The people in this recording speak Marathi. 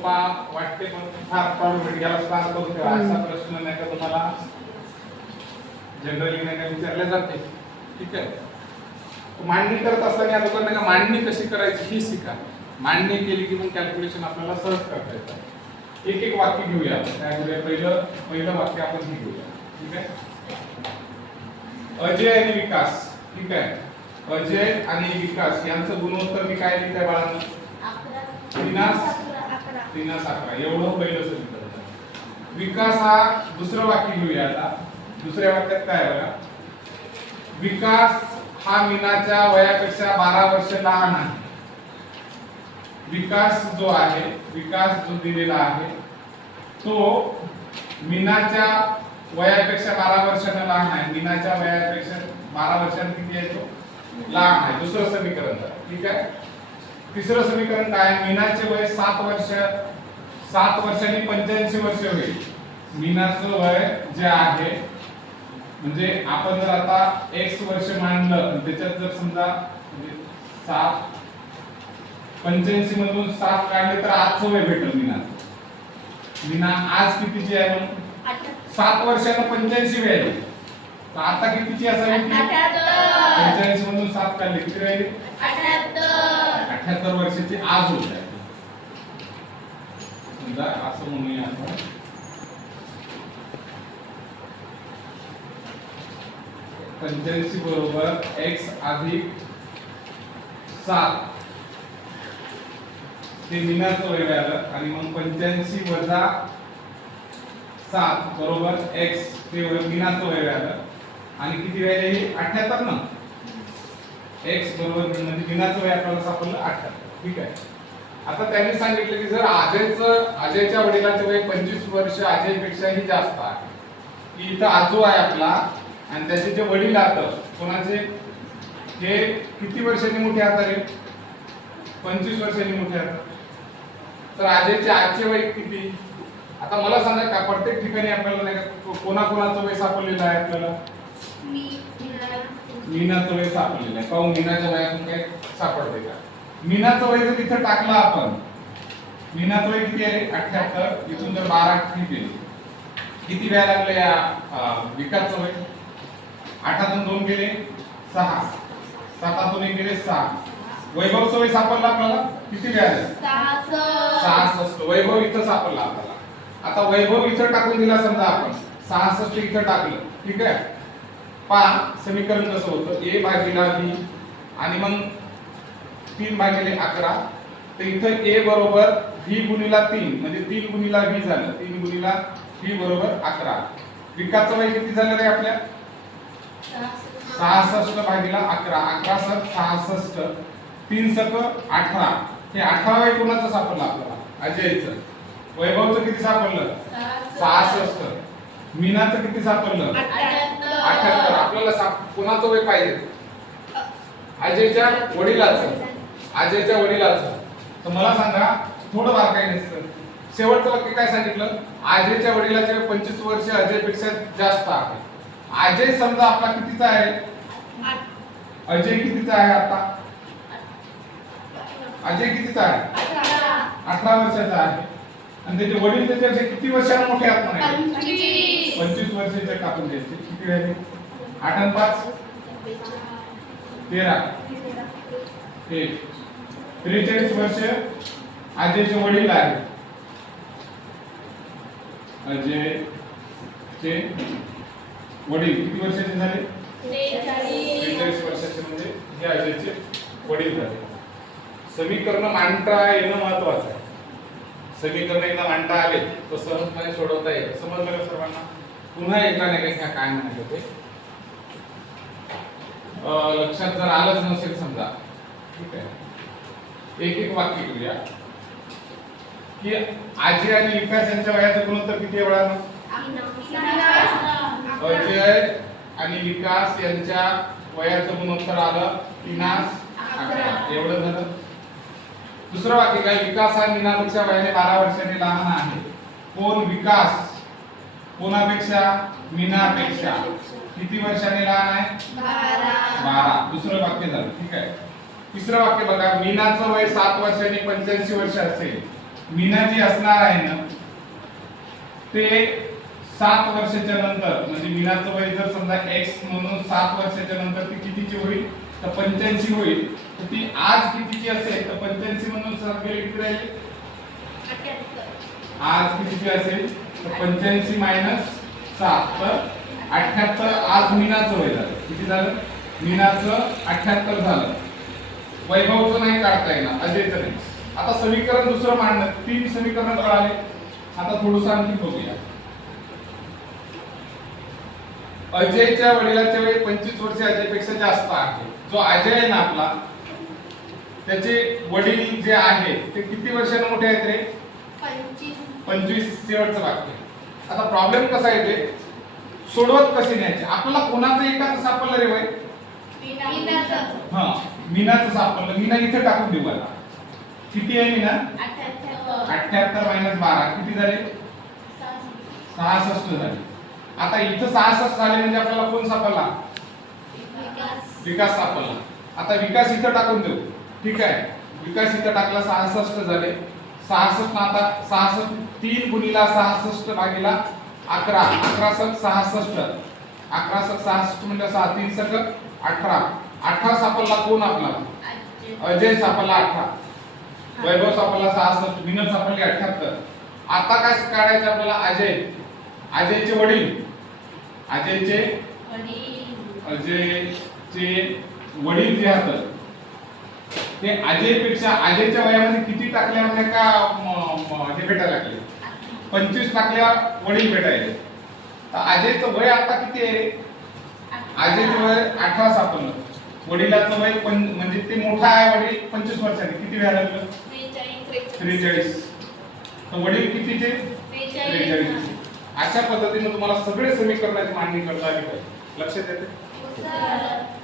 सोपा वाटते पण फार प्रॉब्लेम याला स्टार करून ठेवा असा प्रश्न नाही का तुम्हाला? जनरली नाही का विचारले जाते. ठीक आहे? मांडणी करत असताना या लोकांना का मांडणी कशी करायची ही शिका. मांडणी केली की मग कॅल्क्युलेशन आपल्याला सहज करता येतं. एक एक वाक्य घेऊया. त्यामध्ये पहिलं पहिलं वाक्य आपण हे घेऊया. ठीक आहे? अजय आणि विकास. ठीक आहे? अजय आणि विकास यांचं गुणोत्तर मी काय लिहित आहे बाळांनो विनाश अकरा एवढं पहिलं समीकरण विकास हा दुसरं वाक्य घेऊया आता. दुसऱ्या वाक्यात काय बघा? विकास हा मीनाच्या वयापेक्षा बारा वर्ष लहान आहे. विकास जो आहे विकास जो दिलेला आहे तो मीनाच्या वयापेक्षा बारा वर्षांना लहान आहे. मीनाच्या वयापेक्षा बारा वर्षांना किती आहे तो? लहान आहे. दुसरं समीकरण ठीक आहे? तिसरं समीकरण काय? मीनाचे वय सात वर्ष सात वर्षांनी पंच्याऐंशी वर्ष होईल. मीनाचं वय जे आहे म्हणजे आपण जर आता एक्स वर्ष मांडलं आणि त्याच्यात जर समजा म्हणजे सात पंच्याऐंशी मधून सात काढले तर आजचं वय भेटेल मीना मीना आज कितीची आहे मग? सात वर्षानं पंच्याऐंशी वेळ आहे. तर आता कितीची असावी? पंच्याऐंशी मधून सात काढले. किती राहिली? अठ्याहत्तर वर्षाचे आज होत आहे समजा असं म्हणूया आपण. पंच्याऐंशी बरोबर एक्स अधिक सात. ते मीनाचं वय आलं. आणि मग पंच्याऐंशी वजा सात बरोबर एक्स ते निनाचं वय आलं. आणि किती वेळ हे? अठ्याहत्तर ना? एक्स बरोबर म्हणजे बिनाचं वय आपल्याला सापडलं अठरा ठीक आहे? आता त्यांनी सांगितलं की जर अजयचं अजयच्या वडिलांचं वय पंचवीस वर्ष अजयपेक्षाही जास्त आहे. की इथं आजो आहे आपला आणि त्याचे जे वडील आहात कोणाचे हे किती वर्षांनी मोठे आहात रे पंचवीस वर्षांनी मोठे आहात. तर अजयचे आजचे वय किती? आता मला सांगा का प्रत्येक ठिकाणी आपल्याला नाही कोणाकोणाचं वय सापडलेलं आहे आपल्याला? मीनाचं वय सापडलेलं आहे पाहून मीनाच्या वयातून काय सापडते का? मीनाचं वय जर इथं टाकलं आपण मीनाचं वय किती आहे? अठ्याहत्तर इथून जर बारा ठीक गेली किती वेळा लागले या विकासचं वय आठातून दोन गेले सहा. सातातून एक गेले सहा. वैभवचं वय सापडलं आपल्याला? किती वेळा सहासष्ट. वैभव इथं सापडला आपल्याला. आता वैभव इथं टाकून दिला समजा आपण. सहासष्ट इथं टाकलं. ठीक आहे? पहा समीकरण कसं होतं? ए भागीला बी आणि मग तीन भागिले अकरा. तर इथं ए बरोबर व्ही गुणिला तीन. म्हणजे तीन गुणिला व्ही झालं. तीन गुणिला व्ही बरोबर अकरा. विकासचं वय किती झालं रे आपल्या? सहासष्ट भागीला अकरा. अकरा सक सहासष्ट. तीन सक अठरा. हे अठरा वय कोणाचं सापडलं आपल्याला? अजयचं. वैभवचं किती सापडलं? सहासष्ट. मीनाचं किती सापडलं? आपल्याला साप कोणाचं वय पाहिजे अजयच्या वडिलाचं. अजयच्या वडिलाचं. तर मला सांगा थोडं बारकाईने सर. शेवटचं वाक्य काय सांगितलं? अजयच्या वडिलाचे पंचवीस वर्ष अजयपेक्षा जास्त आहे. अजय समजा आपला कितीचा आहे? अजय कितीचा आहे आता? अजय कितीचा आहे? अठरा वर्षाचा आहे. आणि त्याचे वडील त्याच्यापेक्षा किती वर्षांना मोठे आहेत? पंचवीस. वर्षाचे टाकून द्यायचे किती राहिले आठ आणि पाच तेरा. एक. त्रेचाळीस वर्ष. अजयचे वडील आहेत. अजय चे वडील. किती वर्षाचे झाले? त्रेचाळीस वर्षाचे म्हणजे हे अजयचे वडील झाले. समीकरण मांडता येणं महत्वाचं आहे. समीकरण एकदा मांडता आले तर सहजपणे सोडवता येईल समजलं का सर्वांना? पुन्हा एकदा नाही का काय म्हणायचं ते लक्षात जर आलंच नसेल समजा ठीक आहे. एक एक वाक्य करूया. की आजी आणि विकास यांच्या वयाचं गुणोत्तर किती वेळा अजय आणि विकास यांच्या वयाचं गुणोत्तर आलं तिनास अकरा. एवढं झालं. दुसरं वाक्य काय? विकास हा मीनापेक्षा वयाने बारा वर्षांनी लहान आहे. कोण विकास? कोणापेक्षा? मीनापेक्षा. किती वर्षांनी लहान आहे? बारा. दुसरं वाक्य झालं. ठीक आहे. तिसरं वाक्य बघा. मीनाचं वय सात वर्षांनी पंच्याऐंशी वर्ष असेल. मीना जी असणार आहे ना ते सात वर्षाच्या नंतर म्हणजे मीनाचं वय जर समजा एक्स म्हणून सात वर्षाच्या नंतर ती कितीची होईल? तर पंच्याऐंशी होईल. तर ती आज कितीची असेल? तर पंच्याऐंशी म्हणून सर गेले किती राहिले? आज कितीची असेल? तर पंच्याऐंशी मायनस सात. तर अठ्याहत्तर आज मीनाचं वय झालं किती झालं? मीनाचं अठ्याहत्तर झालं. वैभवचं नाही काढता येणार अजयचं नाही. आता समीकरण दुसरं मांडलं तीन समीकरण कळाले आता थोडस आणखी बघूया. अजयच्या वडिलांच्या वेळी पंचवीस वर्ष अजयपेक्षा जास्त आहे. जो अजय आहे ना आपला त्याचे वडील जे आहेत ते किती वर्षांनी मोठे आहेत रे? पंचवीस. शेवटचं वाक्य. आता प्रॉब्लेम कसा येते सोडवत कसे न्यायचे? आपल्याला कोणाचं एकाच सापडलं रे वय हा मीनाचं सापडलं. मीना इथे टाकून देऊ आता किती आहे मीना? अठ्याहत्तर मायनस बारा. किती झाले? सहासष्ट झाले. आता इथं सहासष्ट झाले म्हणजे आपल्याला कोण सापडला? विकास. सापडला. आता विकास इथं टाकून देऊ. ठीक आहे. विकास इथं टाकला सहासष्ट झाले. सहासष्ट आता सहासष्ट तीन गुणीला सहासष्ट भागीला अकरा. अकरा सक सहासष्ट. अकरा सक सहासष्ट म्हणजे सहा तीन सक अठरा. अठरा सापडला कोण आपला? अजय सापडला अठरा. वैभव सापडला सहासष्ट. विनोद सापडले अठ्याहत्तर. आता काय काढायचं आपल्याला? अजय. अजयचे वडील. अजयचे अजयचे वडील जे आहेत ते अजयपेक्षा अजयच्या वयामध्ये किती टाकल्यावर म्हणजे का हे भेटायला लागले? पंचवीस टाकल्यावर वडील भेटायले तर अजयचं वय आता किती आहे अजयचं वय अठरा सापडलं वडिलाचं वय पं म्हणजे ते मोठा आहे वडील पंचवीस वर्षाने. किती वेळा लागलं? त्रेचाळीस तर वडील कितीचे? त्रेचाळीस. अशा पद्धतीने तुम्हाला सगळे समीकरणाची मांडणी करता आली पाहिजे. लक्षात येते